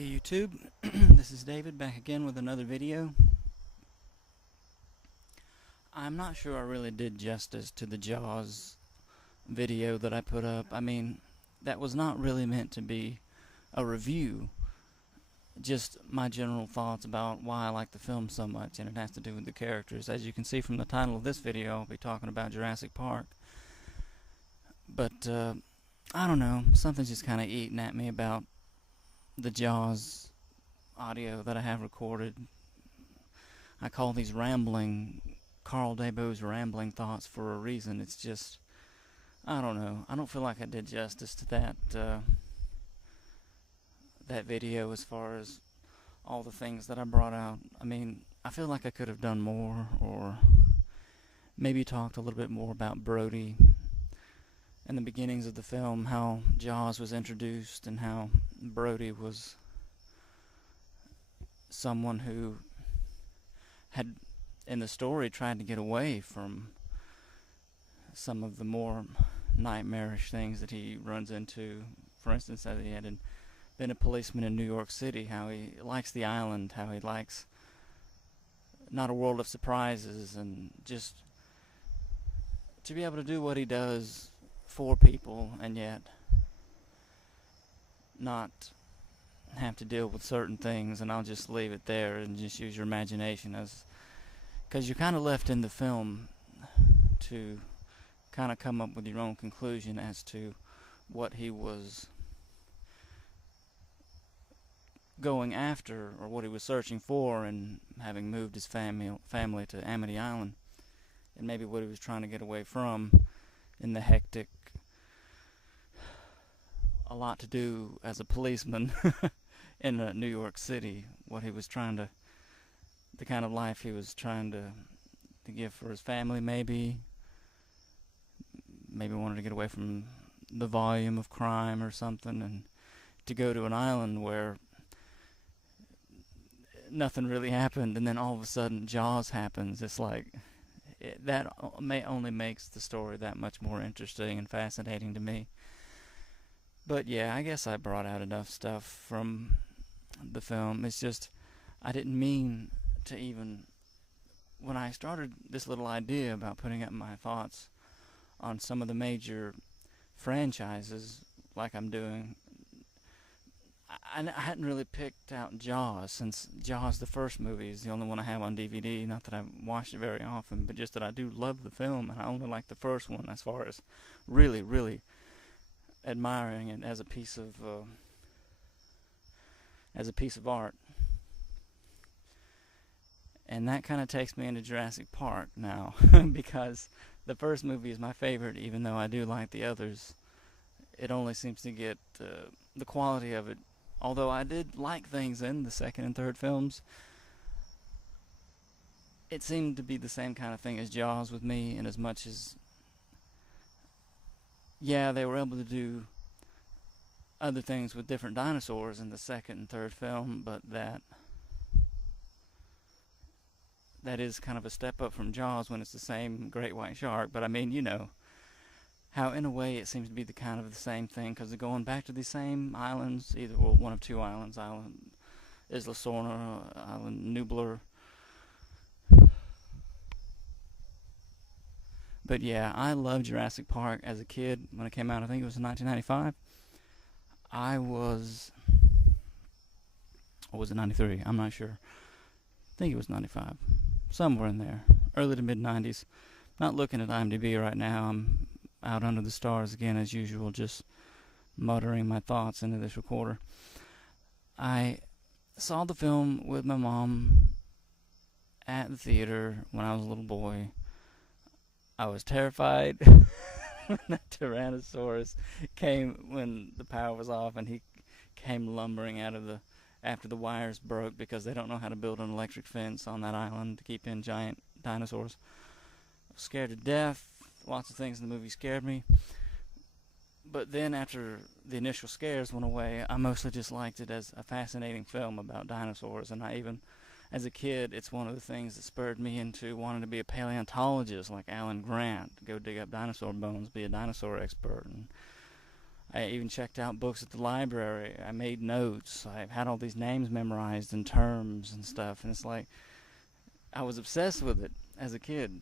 Hey YouTube, this is David back again with another video. I'm not sure I really did justice to the Jaws video that I put up. I mean, that was not really meant to be a review, just my general thoughts about why I like the film so much, and it has to do with the characters. As you can see from the title of this video, I'll be talking about Jurassic Park. But, I don't know, something's just kind of eating at me about the Jaws audio that I have recorded. I call these Carl Debo's rambling thoughts for a reason. It's just, I don't know. I don't feel like I did justice to that video as far as all the things that I brought out. I mean, I feel like I could have done more, or maybe talked a little bit more about Brody and the beginnings of the film, how Jaws was introduced and how Brody was someone who had, in the story, tried to get away from some of the more nightmarish things that he runs into. For instance, that he had been a policeman in New York City, how he likes the island, how he likes not a world of surprises, and just to be able to do what he does for people and yet not have to deal with certain things. And I'll just leave it there and just use your imagination, because you're kind of left in the film to kind of come up with your own conclusion as to what he was going after, or what he was searching for, and having moved his family to Amity Island, and maybe what he was trying to get away from in the hectic, a lot to do as a policeman in New York City, what he was trying to, the kind of life he was trying to give for his family. Maybe wanted to get away from the volume of crime or something, and to go to an island where nothing really happened, and then all of a sudden Jaws happens. It's like, that only makes the story that much more interesting and fascinating to me. But yeah, I guess I brought out enough stuff from the film. It's just, I didn't mean to even, when I started this little idea about putting up my thoughts on some of the major franchises, like I'm doing, I hadn't really picked out Jaws, since Jaws, the first movie, is the only one I have on DVD. Not that I've watched it very often, but just that I do love the film, and I only like the first one as far as really, really admiring it as a piece of art. And that kind of takes me into Jurassic Park now, because the first movie is my favorite, even though I do like the others. It only seems to get the quality of it. Although I did like things in the second and third films, it seemed to be the same kind of thing as Jaws with me, in as much as, yeah, they were able to do other things with different dinosaurs in the second and third film, but that is kind of a step up from Jaws when it's the same great white shark. But I mean, you know, how in a way it seems to be the kind of the same thing, because they're going back to the same islands, either, well, one of two islands, Island Isla Sorna, Island Nublar. But yeah, I loved Jurassic Park as a kid when it came out. I think it was in 1995. Or was it 93? I'm not sure. I think it was 95. Somewhere in there. Early to mid-90s. Not looking at IMDb right now. I'm out under the stars again, as usual, just muttering my thoughts into this recorder. I saw the film with my mom at the theater when I was a little boy. I was terrified when that Tyrannosaurus came, when the power was off, and he came lumbering out of after the wires broke, because they don't know how to build an electric fence on that island to keep in giant dinosaurs. I was scared to death. Lots of things in the movie scared me. But then, after the initial scares went away, I mostly just liked it as a fascinating film about dinosaurs. And I even, as a kid, it's one of the things that spurred me into wanting to be a paleontologist like Alan Grant, go dig up dinosaur bones, be a dinosaur expert. And I even checked out books at the library. I made notes. I had all these names memorized and terms and stuff. And it's like I was obsessed with it as a kid.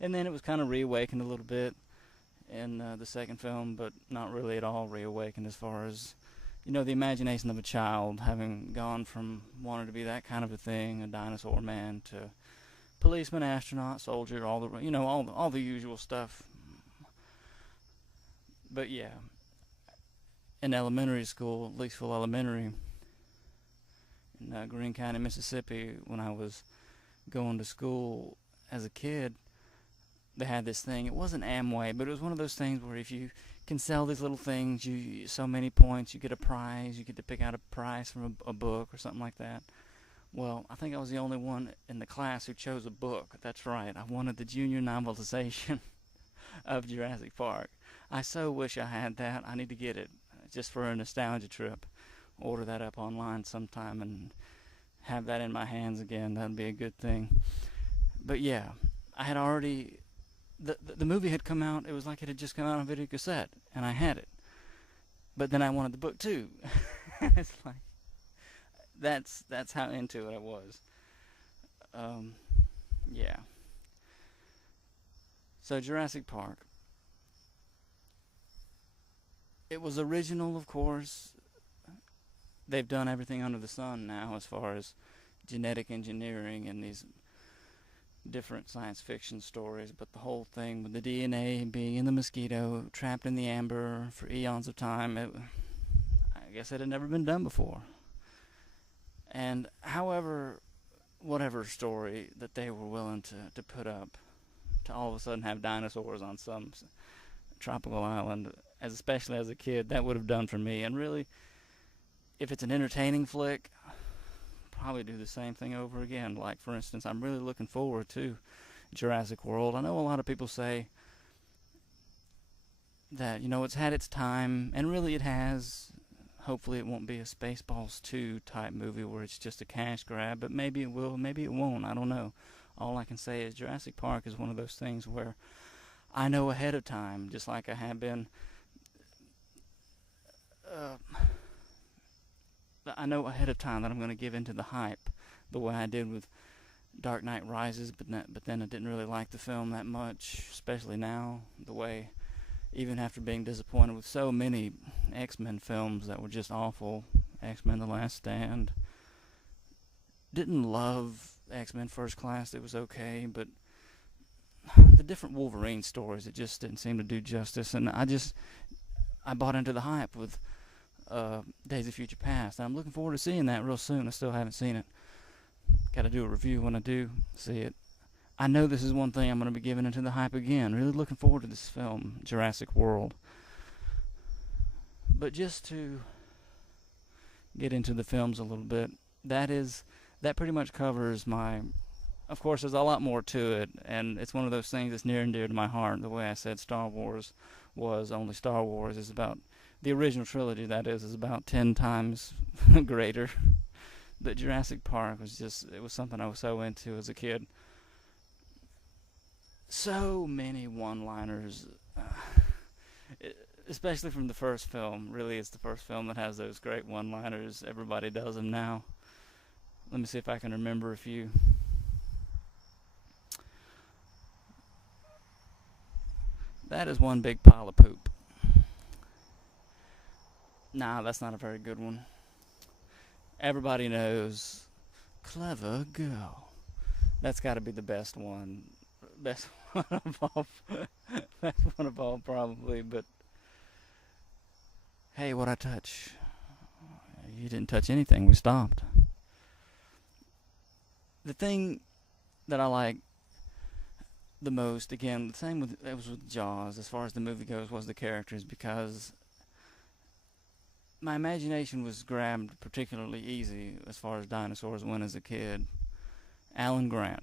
And then it was kind of reawakened a little bit in the second film, but not really at all reawakened as far as, the imagination of a child having gone from wanting to be that kind of a thing, a dinosaur man, to policeman, astronaut, soldier, all the usual stuff. But yeah, in elementary school, Leesville Elementary, in Greene County, Mississippi, when I was going to school as a kid, they had this thing. It wasn't Amway, but it was one of those things where if you can sell these little things, so many points, you get a prize. You get to pick out a prize from a book or something like that. Well, I think I was the only one in the class who chose a book. That's right. I wanted the junior novelization of Jurassic Park. I so wish I had that. I need to get it just for a nostalgia trip. Order that up online sometime and have that in my hands again. That'd be a good thing. But yeah, I had already... The movie had come out. It was like it had just come out on video cassette, and I had it. But then I wanted the book too. It's like that's how into it I was. Yeah. So Jurassic Park. It was original, of course. They've done everything under the sun now as far as genetic engineering and these different science fiction stories, but the whole thing with the DNA being in the mosquito, trapped in the amber for eons of time, I guess it had never been done before. And however, whatever story that they were willing to put up, to all of a sudden have dinosaurs on some tropical island, especially as a kid, that would have done for me. And really, if it's an entertaining flick, probably do the same thing over again. Like, for instance, I'm really looking forward to Jurassic World. I know a lot of people say that, it's had its time, and really it has. Hopefully it won't be a Spaceballs 2 type movie where it's just a cash grab, but maybe it will, maybe it won't, I don't know. All I can say is Jurassic Park is one of those things where I know ahead of time, just like I have been... I know ahead of time that I'm going to give into the hype the way I did with Dark Knight Rises, but then I didn't really like the film that much, especially now, the way, even after being disappointed with so many X-Men films that were just awful, X-Men The Last Stand, didn't love X-Men First Class, it was okay, but the different Wolverine stories, it just didn't seem to do justice, and I bought into the hype with Days of Future Past. I'm looking forward to seeing that real soon. I still haven't seen it. Got to do a review when I do see it. I know this is one thing I'm going to be giving into the hype again. Really looking forward to this film, Jurassic World. But just to get into the films a little bit, that pretty much covers my... Of course, there's a lot more to it, and it's one of those things that's near and dear to my heart. The way I said Star Wars was only Star Wars is about... The original trilogy, that is about 10 times greater. But Jurassic Park was it was something I was so into as a kid. So many one-liners, especially from the first film. Really, it's the first film that has those great one-liners. Everybody does them now. Let me see if I can remember a few. That is one big pile of poop. Nah, that's not a very good one. Everybody knows Clever Girl. That's got to be the best one. Best one of all. Best one of all, probably. But hey, what I touch? You didn't touch anything. We stopped. The thing that I like the most, again, the same with Jaws, as far as the movie goes, was the characters, because my imagination was grabbed particularly easy as far as dinosaurs went as a kid. Alan Grant.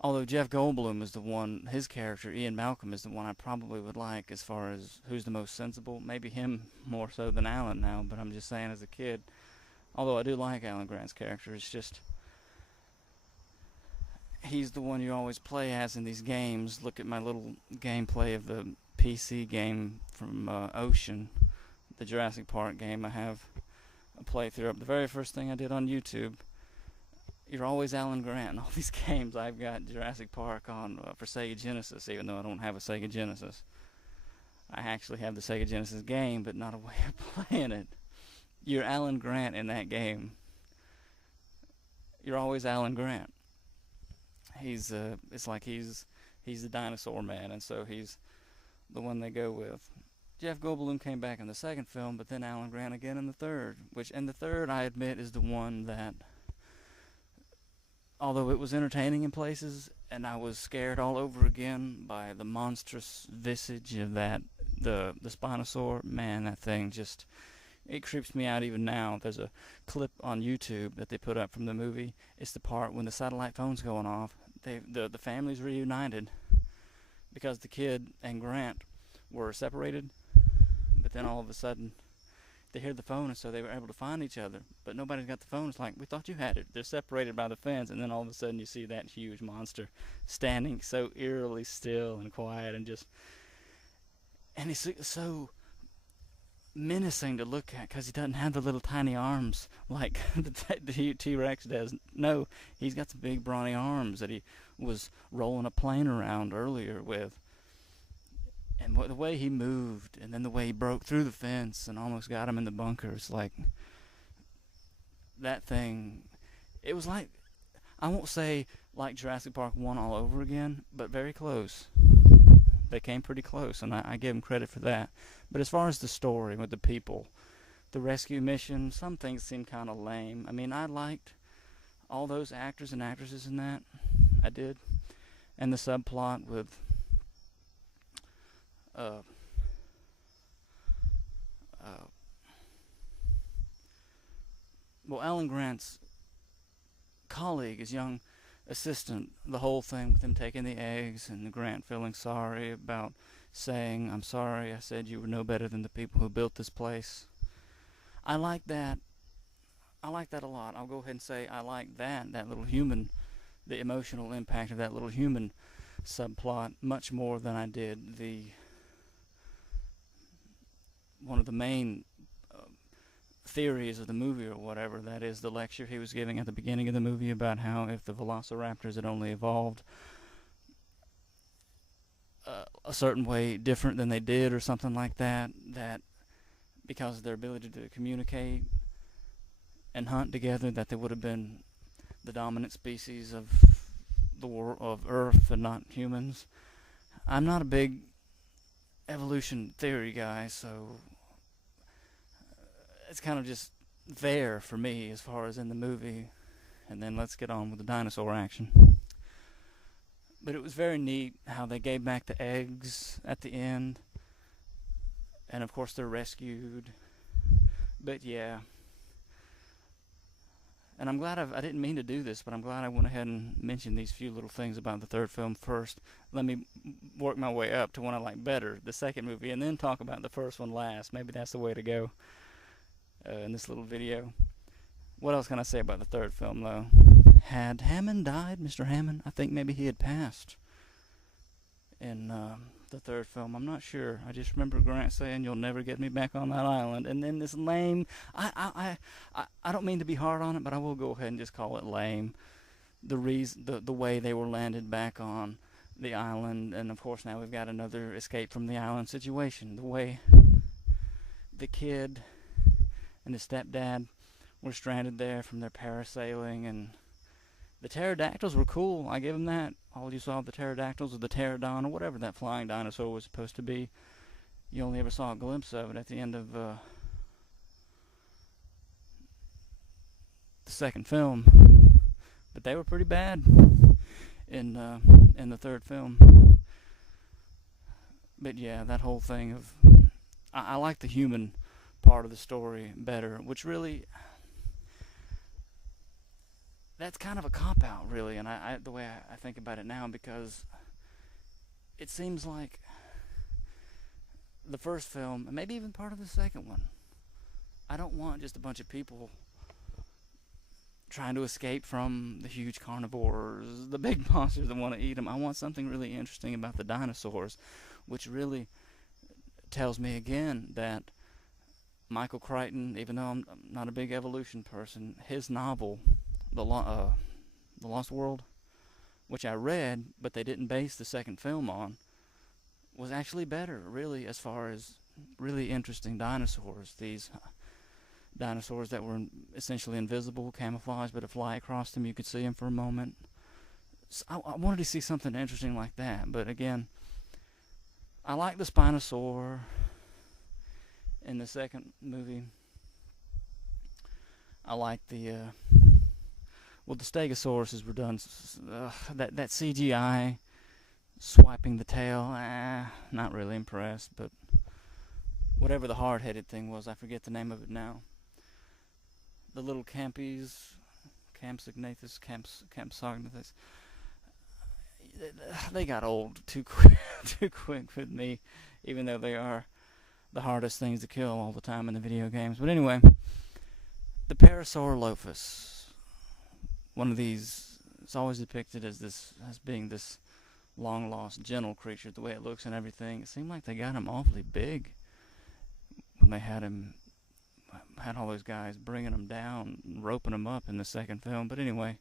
Although Jeff Goldblum is the one, his character, Ian Malcolm, is the one I probably would like as far as who's the most sensible. Maybe him more so than Alan now, but I'm just saying as a kid. Although I do like Alan Grant's character, it's just... he's the one you always play as in these games. Look at my little gameplay of the PC game from Ocean, the Jurassic Park game. I have a playthrough of the very first thing I did on YouTube. You're always Alan Grant in all these games. I've got Jurassic Park on for Sega Genesis, even though I don't have a Sega Genesis. I actually have the Sega Genesis game, but not a way of playing it. You're Alan Grant in that game. You're always Alan Grant. It's like he's the dinosaur man, and so he's the one they go with. Jeff Goldblum came back in the second film, but then Alan Grant again in the third. And the third, I admit, is the one that, although it was entertaining in places, and I was scared all over again by the monstrous visage of the Spinosaur, man, that thing just, it creeps me out even now. There's a clip on YouTube that they put up from the movie. It's the part when the satellite phone's going off. The family's reunited because the kid and Grant were separated, but then all of a sudden they hear the phone, and so they were able to find each other. But nobody's got the phone. It's like, we thought you had it. They're separated by the fence, and then all of a sudden you see that huge monster standing so eerily still and quiet, and he's so menacing to look at because he doesn't have the little tiny arms like the T-Rex does. No, he's got some big brawny arms that he was rolling a plane around earlier with. And the way he moved, and then the way he broke through the fence and almost got him in the bunkers, like, that thing, it was like, I won't say like Jurassic Park 1 all over again, but very close. They came pretty close, and I give them credit for that. But as far as the story with the people, the rescue mission, some things seem kind of lame. I mean, I liked all those actors and actresses in that. I did. And the subplot with Alan Grant's colleague, his young assistant, the whole thing with him taking the eggs and Grant feeling sorry about saying, "I'm sorry, I said you were no better than the people who built this place." I like that. I like that a lot. I'll go ahead and say I like that little human, the emotional impact of that little human subplot much more than I did one of the main theories of the movie, or whatever, that is the lecture he was giving at the beginning of the movie about how if the velociraptors had only evolved a certain way different than they did, or something like that, that because of their ability to communicate and hunt together, that they would have been the dominant species of the world, of Earth, and not humans. I'm not a big evolution theory guy, so it's kind of just there for me as far as in the movie. And then let's get on with the dinosaur action. But it was very neat how they gave back the eggs at the end, and of course they're rescued. But yeah, and I'm glad I didn't mean to do this, but I'm glad I went ahead and mentioned these few little things about the third film first. Let me work my way up to one I like better, the second movie, and then talk about the first one last. Maybe that's the way to go in this little video. What else can I say about the third film, though? Had Hammond died, Mr. Hammond? I think maybe he had passed in the third film. I'm not sure. I just remember Grant saying, "You'll never get me back on that island." And then this lame, I don't mean to be hard on it, but I will go ahead and just call it lame. The way they were landed back on the island, and of course now we've got another escape from the island situation. The way the kid and his stepdad were stranded there from their parasailing, and the pterodactyls were cool. I give them that. All you saw of the pterodactyls, or the pterodon, or whatever that flying dinosaur was supposed to be, you only ever saw a glimpse of it at the end of the second film. But they were pretty bad in the third film. But yeah, that whole thing of I like the human part of the story better, which really, that's kind of a cop-out, really, and the way I think about it now, because it seems like the first film, and maybe even part of the second one, I don't want just a bunch of people trying to escape from the huge carnivores, the big monsters that want to eat them. I want something really interesting about the dinosaurs, which really tells me again that Michael Crichton, even though I'm not a big evolution person, his novel, The Lost World, which I read, but they didn't base the second film on, was actually better, really, as far as really interesting dinosaurs. These dinosaurs that were essentially invisible, camouflaged, but if fly across them, you could see them for a moment. So I wanted to see something interesting like that, but again, I like the Spinosaur in the second movie. I like the Stegosauruses were done. That CGI swiping the tail, not really impressed. But whatever the hard-headed thing was, I forget the name of it now. The little Campsognathus, they got old too quick with me, even though they are the hardest things to kill all the time in the video games. But anyway, the Parasaurolophus, one of these, it's always depicted as being this long lost gentle creature, the way it looks and everything. It seemed like they got him awfully big when they had all those guys bringing him down, roping him up in the second film. But anyway,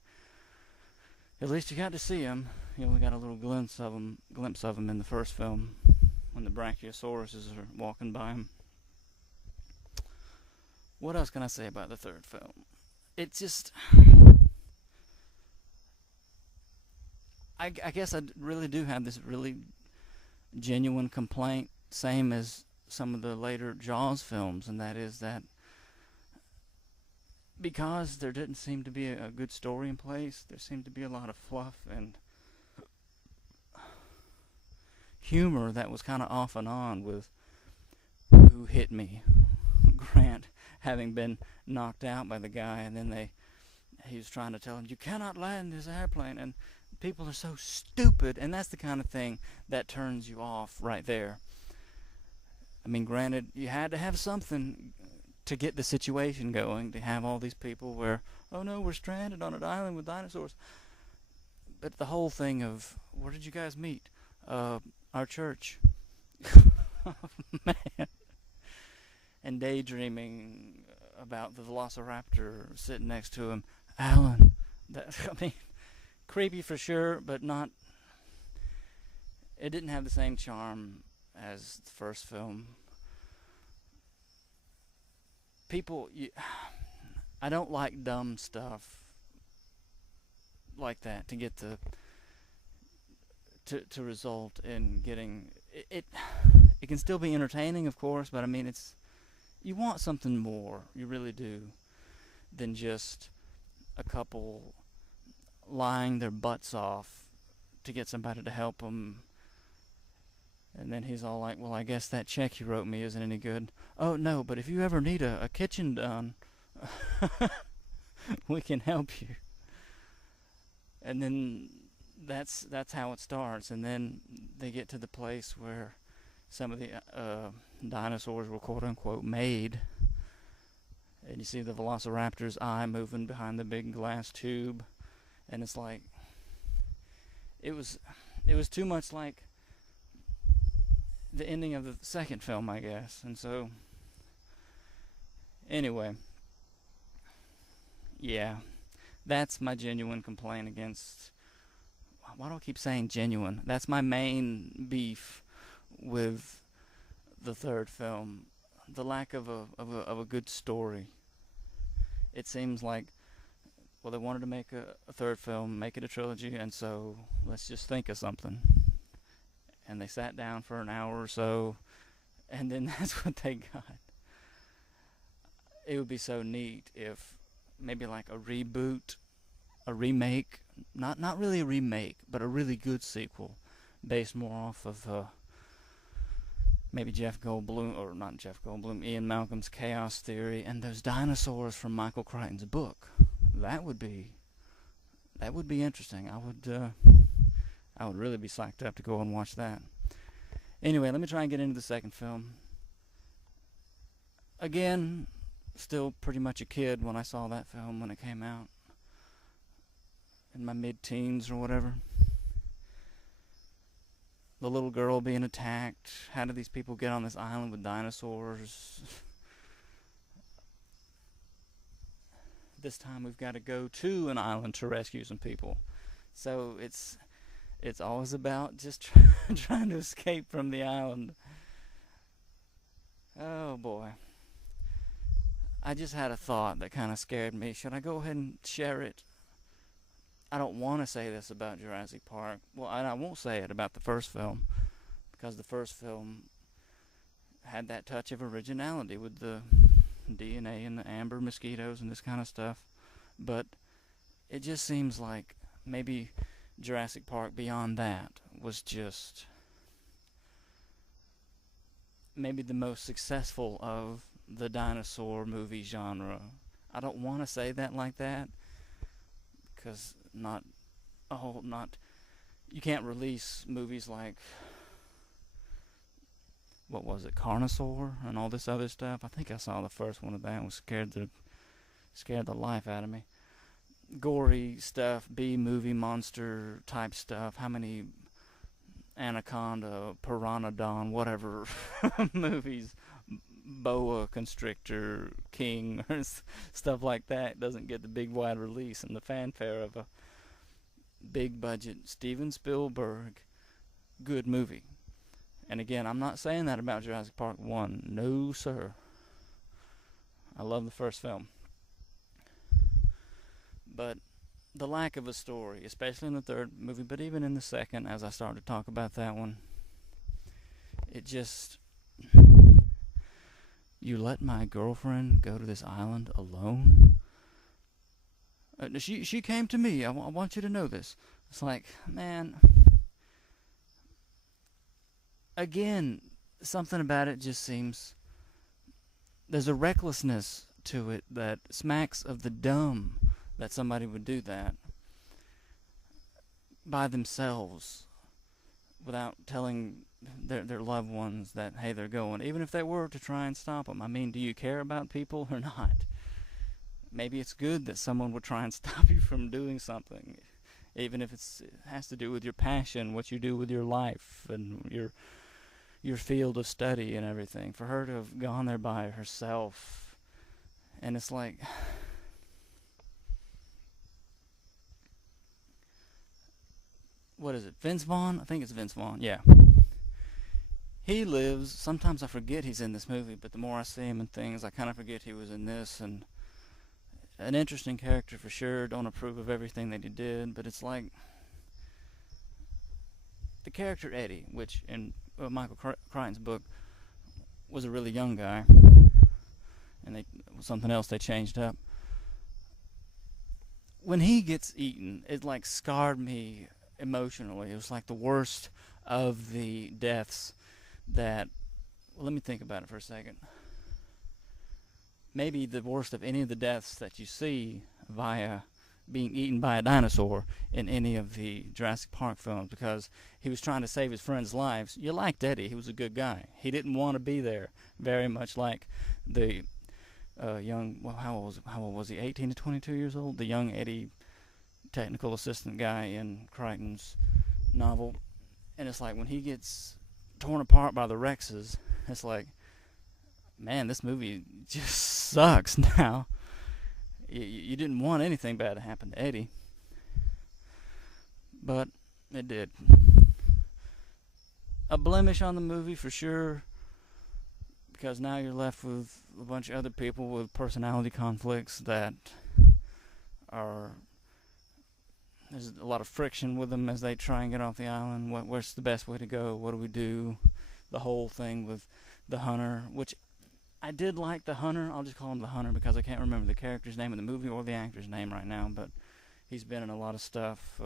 at least you got to see him. You only got a little glimpse of him in the first film when the Brachiosauruses are walking by him. What else can I say about the third film? It's just, I guess I really do have this really genuine complaint, same as some of the later Jaws films, and that is that because there didn't seem to be a good story in place, there seemed to be a lot of fluff and humor that was kind of off and on with who hit me. Grant having been knocked out by the guy, and then he was trying to tell him, you cannot land this airplane, and people are so stupid, and that's the kind of thing that turns you off right there. I mean, granted, you had to have something to get the situation going, to have all these people where, oh no, we're stranded on an island with dinosaurs. But the whole thing of, where did you guys meet? Our church. Oh, man. And daydreaming about the Velociraptor sitting next to him. Alan. I mean, creepy for sure, but not, it didn't have the same charm as the first film. I don't like dumb stuff like that to get to result in getting it. It can still be entertaining, of course, but I mean, you want something more, you really do, than just a couple lying their butts off to get somebody to help them. And then he's all like, well, I guess that check you wrote me isn't any good. Oh, no, but if you ever need a kitchen done, we can help you. And then that's how it starts. And then they get to the place where some of the dinosaurs were quote-unquote made. And you see the Velociraptor's eye moving behind the big glass tube. And it's like, it was too much like the ending of the second film, I guess. And so, anyway, yeah, that's my genuine complaint against, why do I keep saying genuine? That's my main beef with the third film, the lack of a good story. It seems like, well, they wanted to make a third film, make it a trilogy, and so let's just think of something. And they sat down for an hour or so, and then that's what they got. It would be so neat if maybe like a reboot, a remake, not really a remake, but a really good sequel, based more off of maybe Ian Malcolm's Chaos Theory and those dinosaurs from Michael Crichton's book. That would be interesting. I would really be psyched up to go and watch that. Anyway, let me try and get into the second film. Again, still pretty much a kid when I saw that film when it came out. in my mid-teens or whatever. The little girl being attacked. How did these people get on this island with dinosaurs? This time we've got to go to an island to rescue some people. So it's always about just trying to escape from the island. Oh boy. I just had a thought that kind of scared me. Should I go ahead and share it? I don't want to say this about Jurassic Park. Well, I won't say it about the first film, because the first film had that touch of originality with the DNA and the amber mosquitoes and this kind of stuff. But it just seems like maybe Jurassic Park beyond that was just maybe the most successful of the dinosaur movie genre. I don't want to say that like that, because you can't release movies like, what was it, Carnosaur and all this other stuff. I think I saw the first one of that and was scared the life out of me. Gory stuff, B-movie monster type stuff. How many Anaconda, Piranodon, whatever movies, Boa Constrictor, King, or stuff like that doesn't get the big wide release and the fanfare of a big budget Steven Spielberg good movie. And again, I'm not saying that about Jurassic Park 1. No, sir. I love the first film. But the lack of a story, especially in the third movie, but even in the second, as I start to talk about that one, it just... You let my girlfriend go to this island alone? She came to me. I want you to know this. It's like, man... Again, something about it just seems... There's a recklessness to it that smacks of the dumb that somebody would do that by themselves without telling their loved ones that, hey, they're going, even if they were to try and stop them. I mean, do you care about people or not? Maybe it's good that someone would try and stop you from doing something, even if it has to do with your passion, what you do with your life, and your field of study and everything. For her to have gone there by herself, and it's like... What is it, Vince Vaughn? I think it's Vince Vaughn, yeah. He lives, sometimes I forget he's in this movie, but the more I see him in things, I kind of forget he was in this, and an interesting character for sure. Don't approve of everything that he did, but it's like the character Eddie, which in Michael Crichton's book was a really young guy, and something else they changed up. When he gets eaten, it like scarred me emotionally. It was like the worst of the deaths that... Well, let me think about it for a second. Maybe the worst of any of the deaths that you see via being eaten by a dinosaur in any of the Jurassic Park films, because he was trying to save his friends' lives. You liked Eddie. He was a good guy. He didn't want to be there, very much like the young... Well, how old was he? 18 to 22 years old? The young Eddie, technical assistant guy in Crichton's novel. And it's like when he gets torn apart by the Rexes, it's like, man, this movie just sucks now. You didn't want anything bad to happen to Eddie, but it did. A blemish on the movie for sure, because now you're left with a bunch of other people with personality conflicts that are... There's a lot of friction with them as they try and get off the island. Where's the best way to go? What do we do? The whole thing with the hunter, which I did like the hunter. I'll just call him the hunter because I can't remember the character's name in the movie or the actor's name right now, but he's been in a lot of stuff.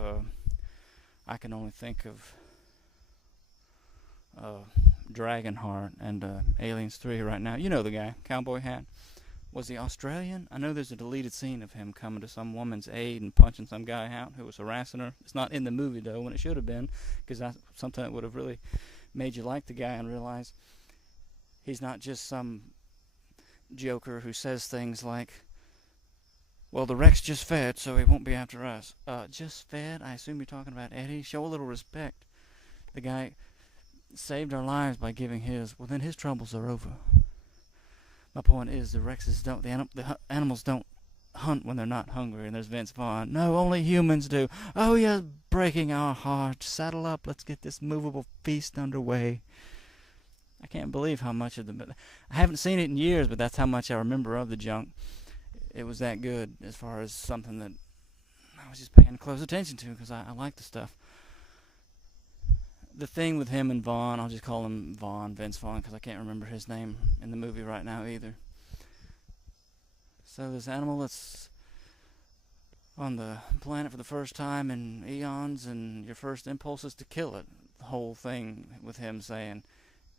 I can only think of Dragonheart and Aliens 3 right now. You know the guy, cowboy hat. Was he Australian? I know there's a deleted scene of him coming to some woman's aid and punching some guy out who was harassing her. It's not in the movie, though, when it should have been, because that's something that would have really made you like the guy and realize he's not just some joker who says things like, Well, the Rex just fed, so he won't be after us. Just fed? I assume you're talking about Eddie. Show a little respect. The guy saved our lives by giving his. Well, then his troubles are over. My point is, the Rexes don't. The animals don't hunt when they're not hungry. And there's Vince Vaughn. No, only humans do. Oh, you're breaking our hearts. Saddle up. Let's get this movable feast underway. I can't believe how much of the. I haven't seen it in years, but that's how much I remember of the junk. It was that good as far as something that I was just paying close attention to because I like the stuff. The thing with him and Vaughn, I'll just call him Vince Vaughn, because I can't remember his name in the movie right now either. So this animal that's on the planet for the first time in eons, and your first impulse is to kill it. The whole thing with him saying,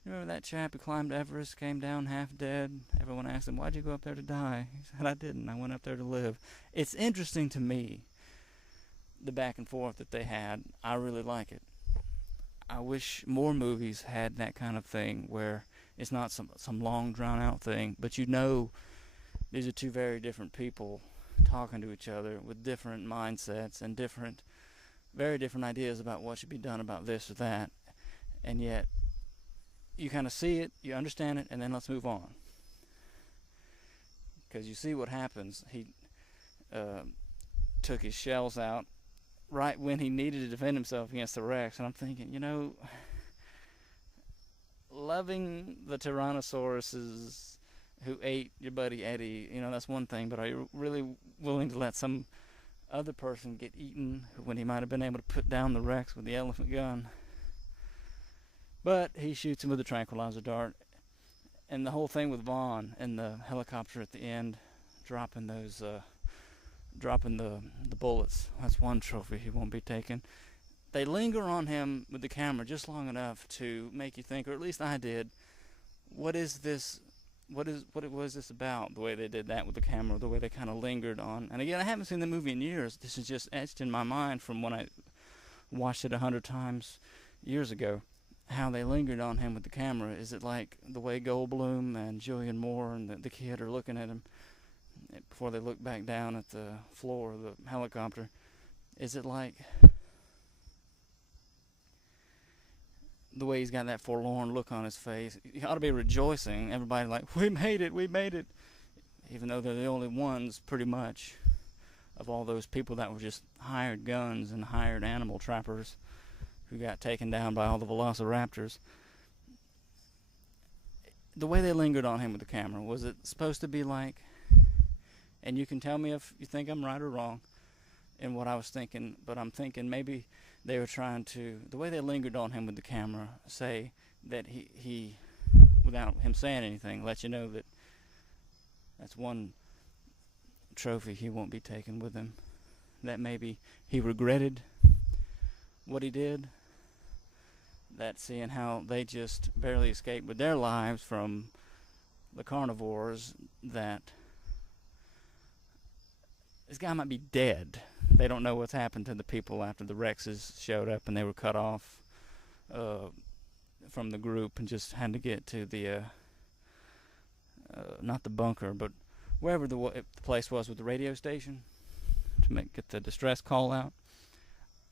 "You remember that chap who climbed Everest, came down half dead?" Everyone asked him, "Why'd you go up there to die?" He said, "I didn't. I went up there to live." It's interesting to me, the back and forth that they had. I really like it. I wish more movies had that kind of thing where it's not some long drawn out thing, but you know these are two very different people talking to each other with different mindsets and very different ideas about what should be done about this or that, and yet you kind of see it, you understand it, and then let's move on. Because you see what happens. He took his shells out right when he needed to defend himself against the Rex, and I'm thinking, loving the Tyrannosauruses who ate your buddy Eddie, that's one thing, but are you really willing to let some other person get eaten when he might have been able to put down the Rex with the elephant gun? But he shoots him with a tranquilizer dart, and the whole thing with Vaughn and the helicopter at the end, dropping the bullets. That's one trophy he won't be taking. They linger on him with the camera just long enough to make you think, or at least I did, what is this? What was this about? The way they did that with the camera, the way they kind of lingered on. And again, I haven't seen the movie in years. This is just etched in my mind from when I watched it 100 times years ago. How they lingered on him with the camera. Is it like the way Goldblum and Julianne Moore and the kid are looking at him before they look back down at the floor of the helicopter? Is it like the way he's got that forlorn look on his face? He ought to be rejoicing. Everybody like, we made it, even though they're the only ones pretty much of all those people that were just hired guns and hired animal trappers who got taken down by all the velociraptors. The way they lingered on him with the camera, was it supposed to be like, and you can tell me if you think I'm right or wrong in what I was thinking, but I'm thinking maybe they were trying to, the way they lingered on him with the camera, say that he without him saying anything, let you know that that's one trophy he won't be taking with him. That maybe he regretted what he did. That seeing how they just barely escaped with their lives from the carnivores, that this guy might be dead. They don't know what's happened to the people after the Rexes showed up and they were cut off from the group and just had to get to the not the bunker, but wherever the place was with the radio station to get the distress call out.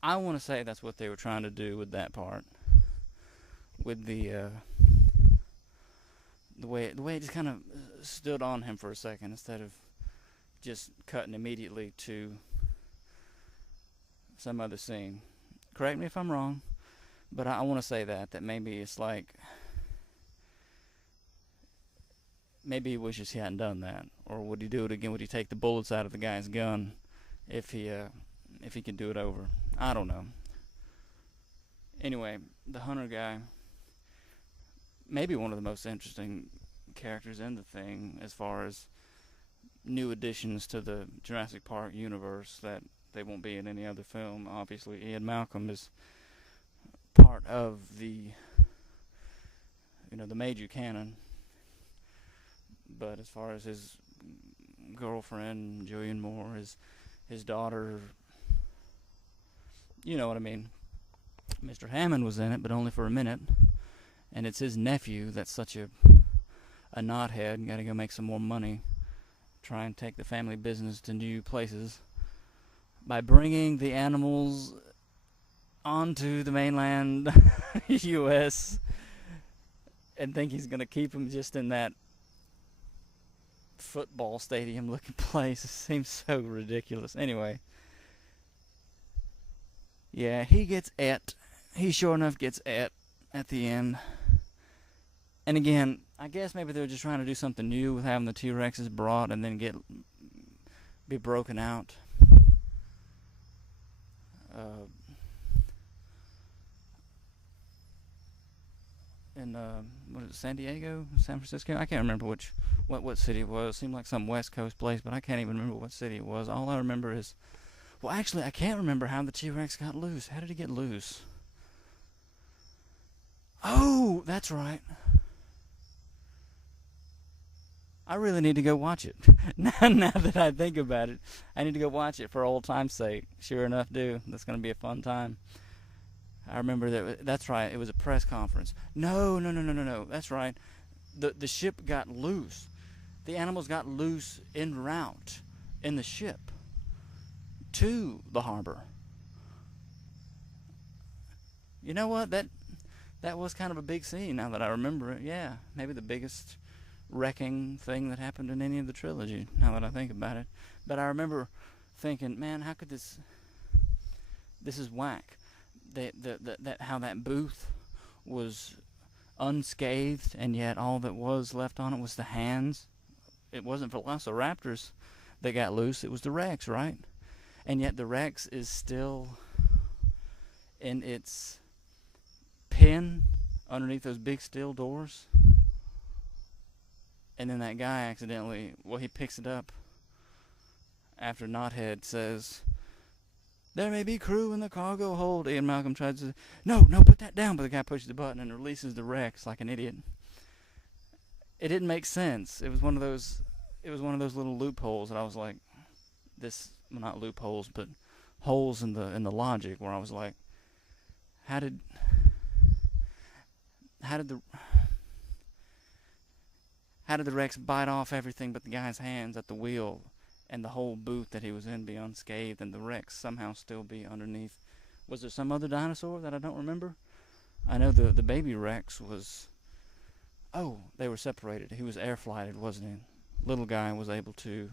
I want to say that's what they were trying to do with that part, with the way it just kind of stood on him for a second instead of just cutting immediately to some other scene. Correct me if I'm wrong, but I want to say that maybe it's like, maybe he wishes he hadn't done that, or would he do it again? Would he take the bullets out of the guy's gun if he could do it over? I don't know. Anyway, the hunter guy, maybe one of the most interesting characters in the thing as far as new additions to the Jurassic Park universe that they won't be in any other film. Obviously, Ian Malcolm is part of the major canon, but as far as his girlfriend, Julianne Moore, his daughter, you know what I mean. Mr. Hammond was in it, but only for a minute, and it's his nephew that's such a knothead and got to go make some more money try and take the family business to new places by bringing the animals onto the mainland U.S. and think he's going to keep them just in that football stadium looking place. It seems so ridiculous. Anyway, yeah, he gets et. He sure enough gets et at the end. And again, I guess maybe they're just trying to do something new with having the T-Rexes brought and then be broken out. In what is it, San Diego, San Francisco? I can't remember what city it was. It seemed like some West Coast place, but I can't even remember what city it was. All I remember is, well, actually, I can't remember how the T-Rex got loose. How did he get loose? Oh, that's right. I really need to go watch it. now that I think about it, I need to go watch it for old time's sake. Sure enough, that's going to be a fun time. I remember that's right. It was a press conference. No. That's right. The ship got loose. The animals got loose en route in the ship to the harbor. You know what? That was kind of a big scene now that I remember it. Yeah, maybe the biggest wrecking thing that happened in any of the trilogy, now that I think about it. But I remember thinking, man, how could this is whack. How that booth was unscathed, and yet all that was left on it was the hands. It wasn't velociraptors that got loose, it was the Rex, right? And yet the Rex is still in its pen underneath those big steel doors. And then that guy accidentally, he picks it up after Knothead says, "There may be crew in the cargo hold." Ian Malcolm tries to say, no, put that down. But the guy pushes the button and releases the Rex like an idiot. It didn't make sense. It was one of those little loopholes that I was like, well, not loopholes, but holes in the logic where I was like, how did the Rex bite off everything but the guy's hands at the wheel, and the whole booth that he was in be unscathed, and the Rex somehow still be underneath? Was there some other dinosaur that I don't remember? I know the baby Rex was... Oh, they were separated. He was air flighted, wasn't he? Little guy was able to...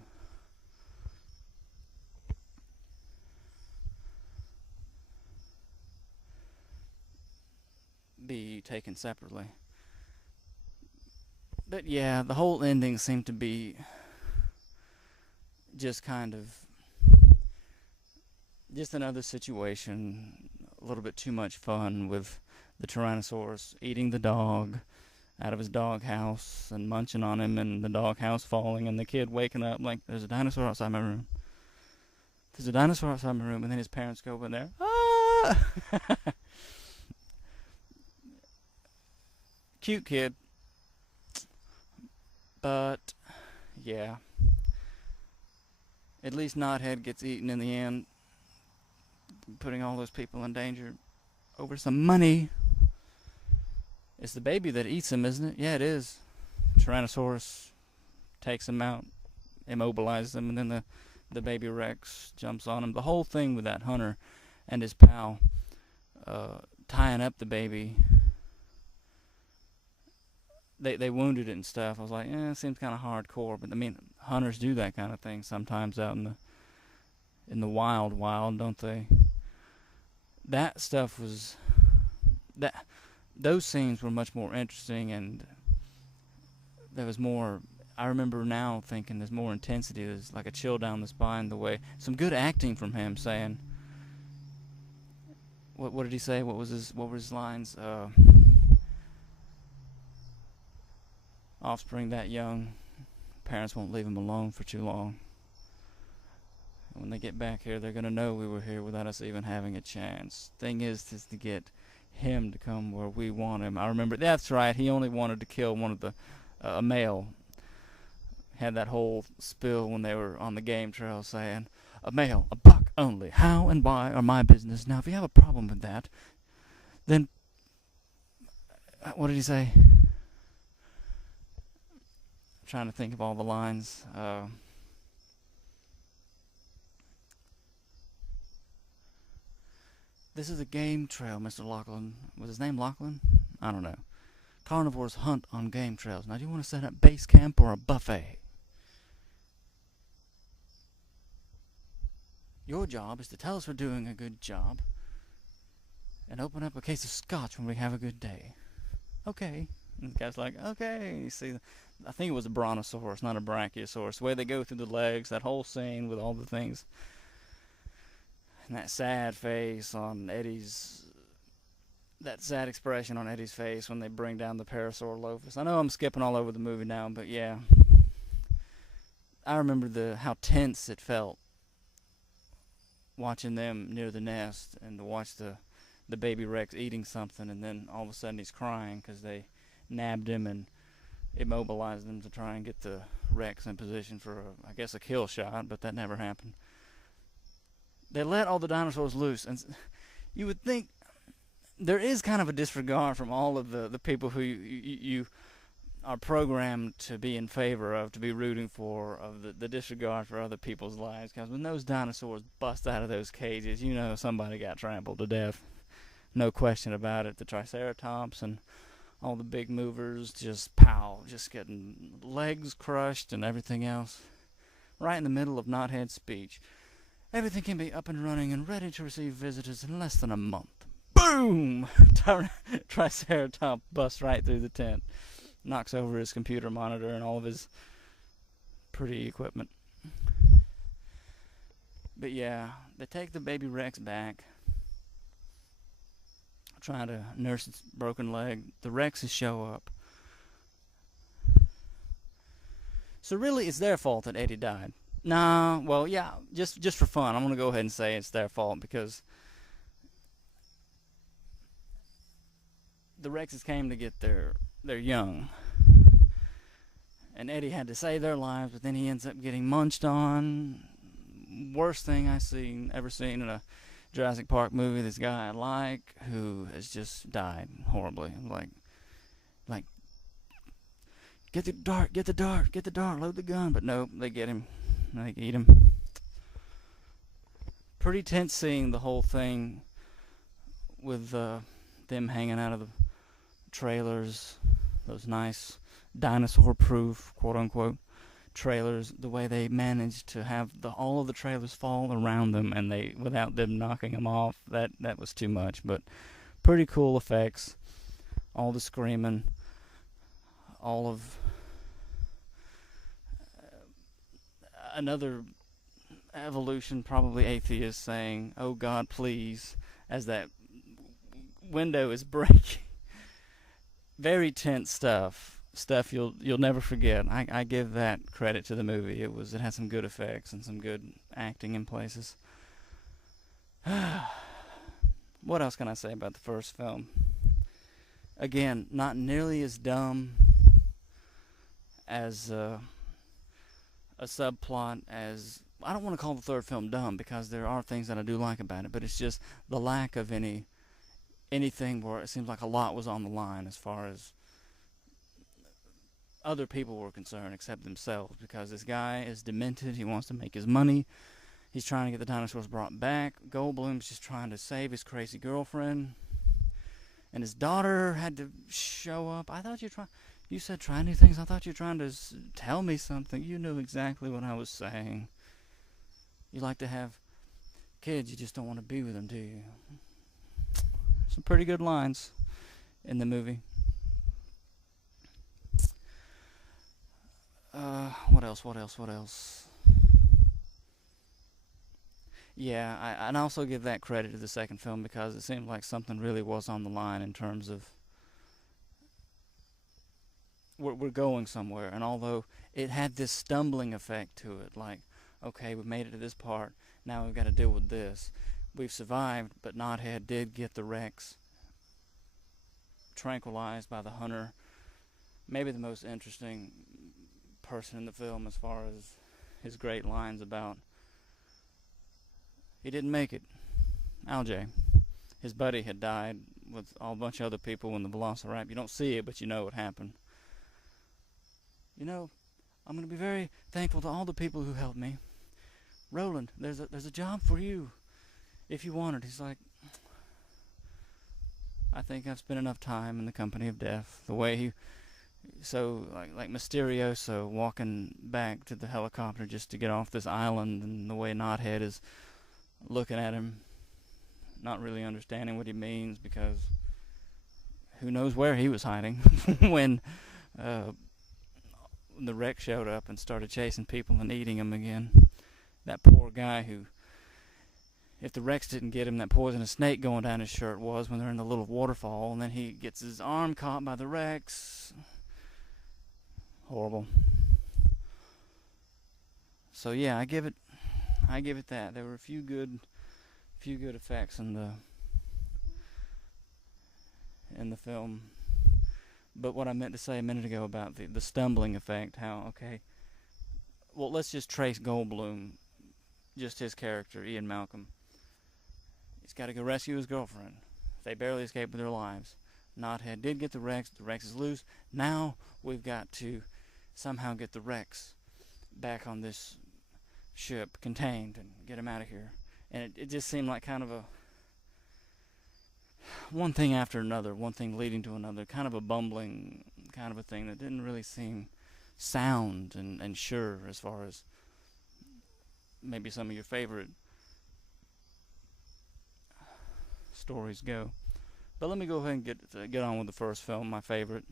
be taken separately. But yeah, the whole ending seemed to be just kind of just another situation, a little bit too much fun with the Tyrannosaurus eating the dog out of his dog house and munching on him, and the dog house falling, and the kid waking up like, there's a dinosaur outside my room. There's a dinosaur outside my room, and then his parents go in there, ah! Cute kid. But, yeah. At least Knothead gets eaten in the end, putting all those people in danger over some money. It's the baby that eats him, isn't it? Yeah, it is. Tyrannosaurus takes him out, immobilizes him, and then the baby Rex jumps on him. The whole thing with that hunter and his pal tying up the baby, they wounded it and stuff. I was like, it seems kind of hardcore, but I mean, hunters do that kind of thing sometimes out in the wild, don't they? That stuff was those scenes were much more interesting, and there was more. I remember now thinking there's more intensity. There's like a chill down the spine. The way, some good acting from him, saying, what did he say? What were his lines? Offspring that young, parents won't leave him alone for too long. When they get back here, they're gonna know we were here without us even having a chance. Thing is to get him to come where we want him. I remember, that's right, he only wanted to kill one of the a male. Had that whole spill when they were on the game trail saying, a male, a buck only, how and why are my business. Now if you have a problem with that, then what did he say? I'm trying to think of all the lines. This is a game trail, Mr. Lachlan. Was his name Lachlan? I don't know. Carnivores hunt on game trails. Now, do you want to set up base camp or a buffet? Your job is to tell us we're doing a good job and open up a case of scotch when we have a good day. Okay. And the guy's like, okay. You see, I think it was a brontosaurus, not a brachiosaurus. The way they go through the legs, that whole scene with all the things. And that sad face on Eddie's, that sad expression on Eddie's face when they bring down the Parasaurolophus. I know I'm skipping all over the movie now, but yeah. I remember how tense it felt watching them near the nest and to watch the baby Rex eating something, and then all of a sudden he's crying because they nabbed him and immobilized him to try and get the Rex in position for, I guess, a kill shot, but that never happened. They let all the dinosaurs loose, and you would think there is kind of a disregard from all of the people who you are programmed to be in favor of, to be rooting for, of the disregard for other people's lives. Because when those dinosaurs bust out of those cages, you know somebody got trampled to death. No question about it. The Triceratops and all the big movers just getting legs crushed and everything else. Right in the middle of Knothead's speech. Everything can be up and running and ready to receive visitors in less than a month. Boom! Triceratops busts right through the tent. Knocks over his computer monitor and all of his pretty equipment. But yeah, they take the baby Rex back, trying to nurse its broken leg. The Rexes show up. So really, it's their fault that Eddie died. Nah, well, yeah, just for fun, I'm going to go ahead and say it's their fault because the Rexes came to get their young. And Eddie had to save their lives, but then he ends up getting munched on. Worst thing I've ever seen in a Jurassic Park movie. This guy I like who has just died horribly. Like, get the dart, load the gun. But nope, they get him. They eat him. Pretty tense seeing the whole thing with them hanging out of the trailers, those nice dinosaur-proof, quote-unquote, trailers. The way they managed to have all of the trailers fall around them, and without them knocking them off, that was too much. But pretty cool effects. All the screaming, all of another evolution, probably atheist saying, "Oh God, please," as that window is breaking. Very tense stuff you'll never forget. I give that credit to the movie. It had some good effects and some good acting in places. What else can I say about the first film? Again, not nearly as dumb as a subplot as... I don't want to call the third film dumb because there are things that I do like about it, but it's just the lack of anything where it seems like a lot was on the line as far as other people were concerned except themselves, because this guy is demented. He wants to make his money. He's trying to get the dinosaurs brought back. Goldblum's just trying to save his crazy girlfriend. And his daughter had to show up. I thought you said try new things. I thought you were trying to tell me something. You knew exactly what I was saying. You like to have kids, you just don't want to be with them, do you? Some pretty good lines in the movie. What else? Yeah, I'd also give that credit to the second film because it seemed like something really was on the line in terms of we're going somewhere. And although it had this stumbling effect to it, like, okay, we made it to this part, now we've got to deal with this. We've survived, but Knothead did get the Rex tranquilized by the hunter. Maybe the most interesting person in the film as far as his great lines about he didn't make it. Algae. His buddy had died with a bunch of other people in the Velociraptor. You don't see it, but you know what happened. You know, I'm going to be very thankful to all the people who helped me. Roland, there's a job for you if you want it. He's like, I think I've spent enough time in the company of death. The way he, so like Mysterioso walking back to the helicopter just to get off this island, and the way Knothead is looking at him, not really understanding what he means, because who knows where he was hiding when the wreck showed up and started chasing people and eating them again. That poor guy who, if the Rex didn't get him, that poisonous snake going down his shirt was when they're in the little waterfall, and then he gets his arm caught by the Rex. Horrible. So yeah, I give it that. There were a few good effects in the film. But what I meant to say a minute ago about the stumbling effect, how, okay, well, let's just trace Goldblum, just his character, Ian Malcolm. He's got to go rescue his girlfriend. They barely escape with their lives. Knothead did get the Rex is loose. Now we've got to somehow get the Rex back on this ship, contained, and get him out of here. And it just seemed like kind of a one thing after another, one thing leading to another, kind of a bumbling kind of a thing that didn't really seem sound and sure, as far as maybe some of your favorite stories go. But let me go ahead and get on with the first film, my favorite.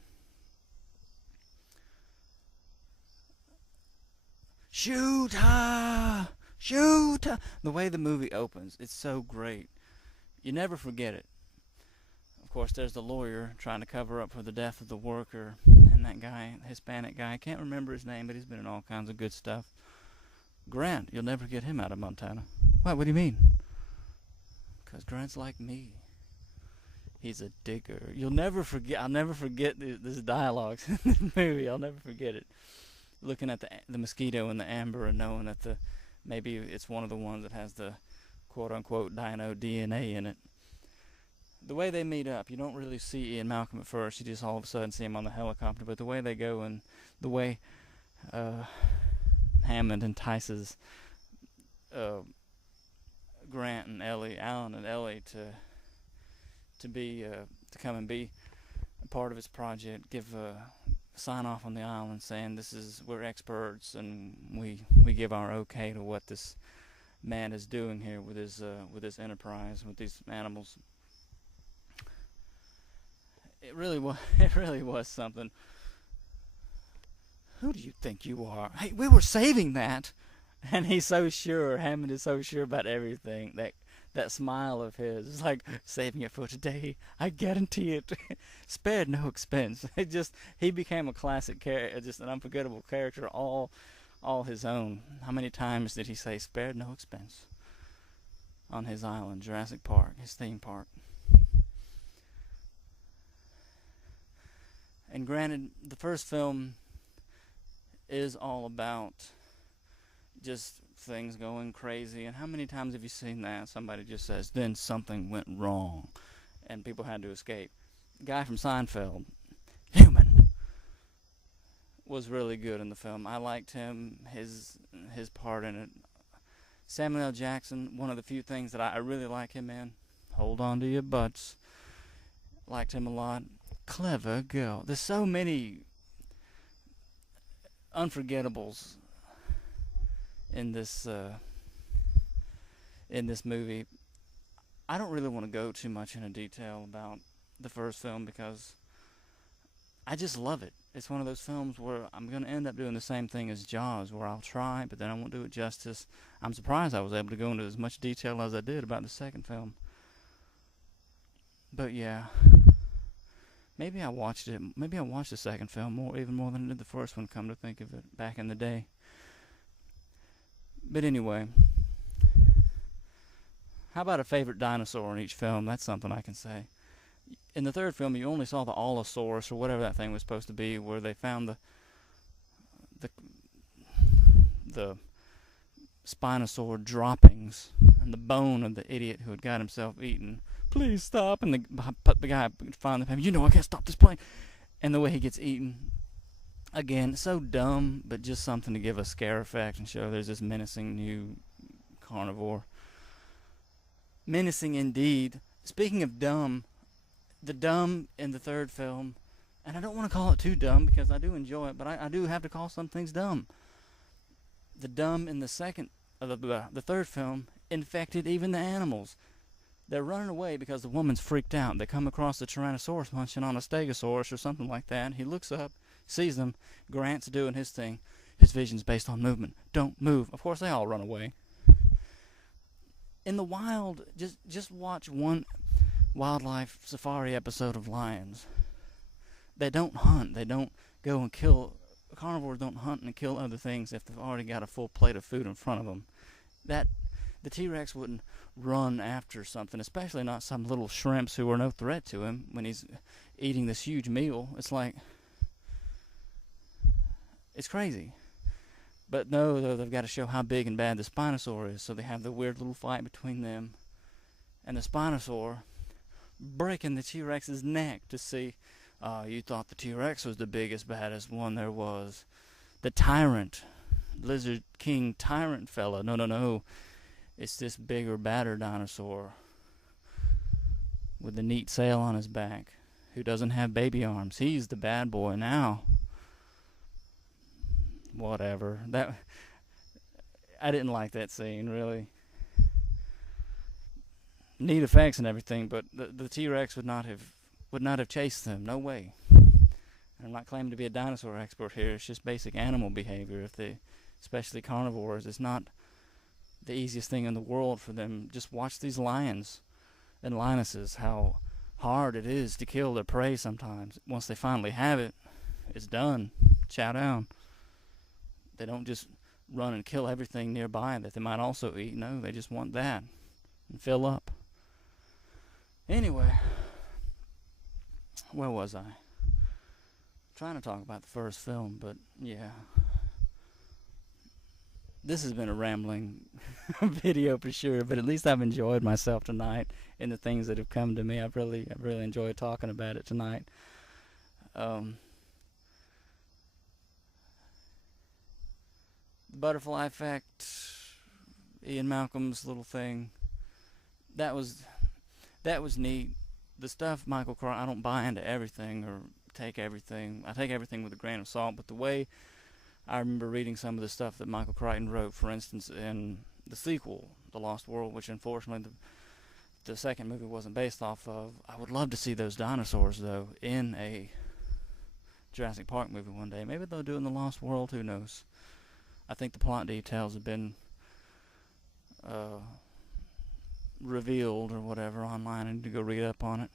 Shoot her! Shoot her! The way the movie opens, it's so great. You never forget it. Of course, there's the lawyer trying to cover up for the death of the worker, and that guy, Hispanic guy, I can't remember his name, but he's been in all kinds of good stuff. Grant, you'll never get him out of Montana. What do you mean? Because Grant's like me. He's a digger. I'll never forget this dialogue in the movie. I'll never forget it. Looking at the mosquito and the amber and knowing that maybe it's one of the ones that has the quote-unquote dino DNA in it. The way they meet up, you don't really see Ian Malcolm at first. You just all of a sudden see him on the helicopter. But the way they go and the way Hammond entices Grant and Alan and Ellie to come and be a part of his project, give a sign off on the island saying we're experts and we give our okay to what this man is doing here with his enterprise, with these animals. It really was something. Who do you think you are? Hey, we were saving that. And he's so sure, Hammond is so sure about everything. That smile of his is like, saving it for today, I guarantee it. Spared no expense. He became a classic character, just an unforgettable character, all his own. How many times did he say spared no expense on his island, Jurassic Park, his theme park? And granted, the first film is all about just things going crazy. And how many times have you seen that? Somebody just says, then something went wrong, and people had to escape. The guy from Seinfeld, Human, was really good in the film. I liked him, his part in it. Samuel L. Jackson, one of the few things that I really like him in, hold on to your butts. Liked him a lot. Clever girl. There's so many unforgettables in this movie. I don't really want to go too much into detail about the first film because I just love it. It's one of those films where I'm going to end up doing the same thing as Jaws, where I'll try, but then I won't do it justice. I'm surprised I was able to go into as much detail as I did about the second film. But yeah, maybe I watched the second film even more than I did the first one, come to think of it, back in the day. But anyway, how about a favorite dinosaur in each film? That's something I can say. In the third film, you only saw the Allosaurus, or whatever that thing was supposed to be, where they found the Spinosaur droppings and the bone of the idiot who had got himself eaten. Please stop! And the guy finally, I can't stop this plane. And the way he gets eaten. Again, so dumb, but just something to give a scare effect and show there's this menacing new carnivore. Menacing indeed. Speaking of dumb, The dumb in the third film, and I don't want to call it too dumb because I do enjoy it, but I do have to call some things dumb. The dumb in the third film infected even the animals. They're running away because the woman's freaked out. They come across the Tyrannosaurus munching on a Stegosaurus or something like that. He looks up, sees them. Grant's doing his thing. His vision's based on movement. Don't move. Of course, they all run away. In the wild, just watch one wildlife safari episode of lions. They don't hunt. They don't go and kill. Carnivores don't hunt and kill other things if they've already got a full plate of food in front of them. The T-Rex wouldn't run after something, especially not some little shrimps who are no threat to him when he's eating this huge meal. It's crazy. But no, though, they've got to show how big and bad the Spinosaur is, so they have the weird little fight between them and the Spinosaur, breaking the T-Rex's neck to see, you thought the T-Rex was the biggest, baddest one there was. The tyrant, Lizard King tyrant fella. No. It's this bigger, badder dinosaur with the neat sail on his back who doesn't have baby arms. He's the bad boy now. Whatever. I didn't like that scene, really. Neat effects and everything, but the T-Rex would not have chased them. No way. I'm not claiming to be a dinosaur expert here. It's just basic animal behavior. Especially carnivores, it's not the easiest thing in the world for them. Just watch these lions and lionesses, how hard it is to kill their prey sometimes. Once they finally have it, it's done. Chow down. They don't just run and kill everything nearby that they might also eat. No, they just want that and fill up. Anyway, where was I? I'm trying to talk about the first film, but yeah. This has been a rambling video for sure, but at least I've enjoyed myself tonight and the things that have come to me. I've really enjoyed talking about it tonight. The butterfly effect, Ian Malcolm's little thing, that was neat. The stuff Michael Crichton, I don't buy into everything or take everything. I take everything with a grain of salt, but the way I remember reading some of the stuff that Michael Crichton wrote, for instance, in the sequel, The Lost World, which unfortunately the second movie wasn't based off of. I would love to see those dinosaurs, though, in a Jurassic Park movie one day. Maybe they'll do it in The Lost World, who knows. I think the plot details have been revealed or whatever online. I need to go read up on it.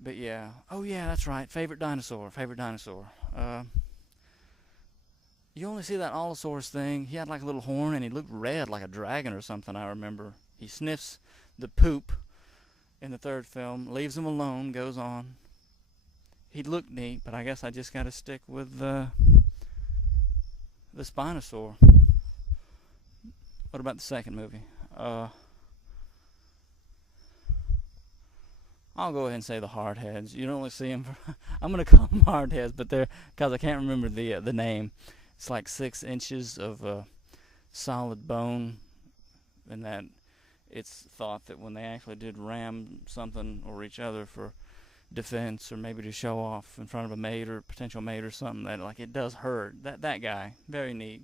But yeah. Oh yeah, that's right. Favorite dinosaur. You only see that Allosaurus thing. He had like a little horn and he looked red like a dragon or something, I remember. He sniffs the poop in the third film, leaves him alone, goes on. He looked neat, but I guess I just gotta stick with the Spinosaur. What about the second movie? I'll go ahead and say the hardheads. You don't only see them I'm gonna call them hardheads, but they're, because I can't remember the name. It's like 6 inches of solid bone, and that it's thought that when they actually did ram something or each other for defense or maybe to show off in front of a mate or potential mate or something, that like it does hurt. That guy, very neat.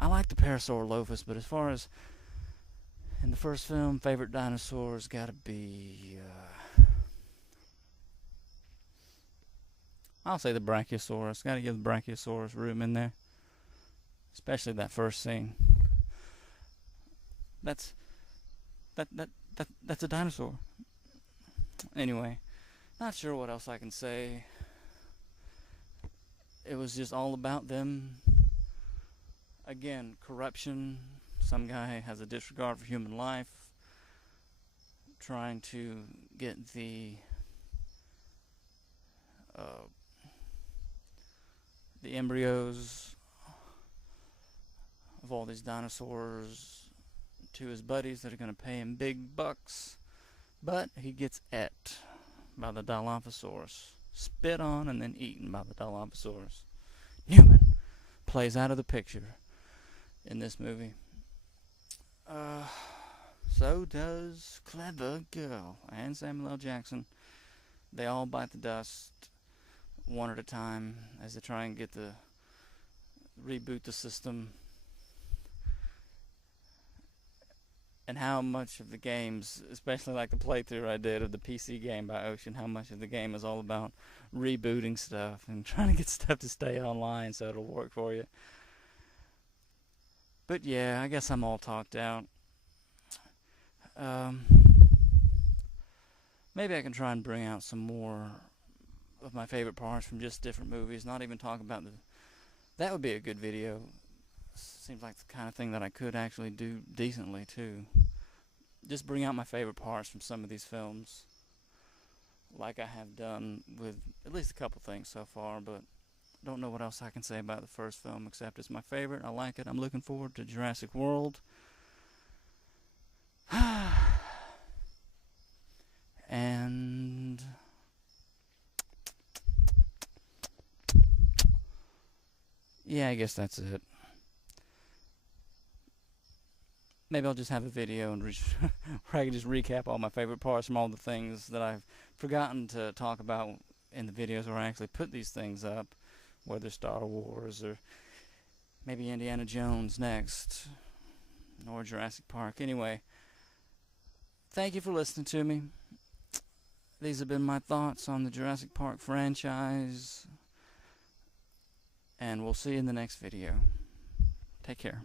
I like the Parasaurolophus, but as far as in the first film, favorite dinosaur's gotta be I'll say the Brachiosaurus. Gotta give the Brachiosaurus room in there. Especially that first scene. That's a dinosaur. Anyway, not sure what else I can say. It was just all about them. Again, corruption. Some guy has a disregard for human life, trying to get the embryos of all these dinosaurs to his buddies that are going to pay him big bucks. But he gets ate by the Dilophosaurus, spit on and then eaten by the Dilophosaurus. Newman plays out of the picture in this movie. So does Clever Girl and Samuel L. Jackson. They all bite the dust one at a time as they try and reboot the system. And how much of the games, especially like the playthrough I did of the PC game by Ocean, how much of the game is all about rebooting stuff and trying to get stuff to stay online so it'll work for you. But yeah, I guess I'm all talked out. Um, Maybe I can try and bring out some more of my favorite parts from just different movies. Not even talk about that would be a good video. Seems like the kind of thing that I could actually do decently too. Just bring out my favorite parts from some of these films, like I have done with at least a couple things so far, but don't know what else I can say about the first film except it's my favorite. I like it. I'm looking forward to Jurassic World. And yeah, I guess that's it. Maybe I'll just have a video and where I can just recap all my favorite parts from all the things that I've forgotten to talk about in the videos where I actually put these things up, whether Star Wars or maybe Indiana Jones next, or Jurassic Park. Anyway, thank you for listening to me. These have been my thoughts on the Jurassic Park franchise, and we'll see you in the next video. Take care.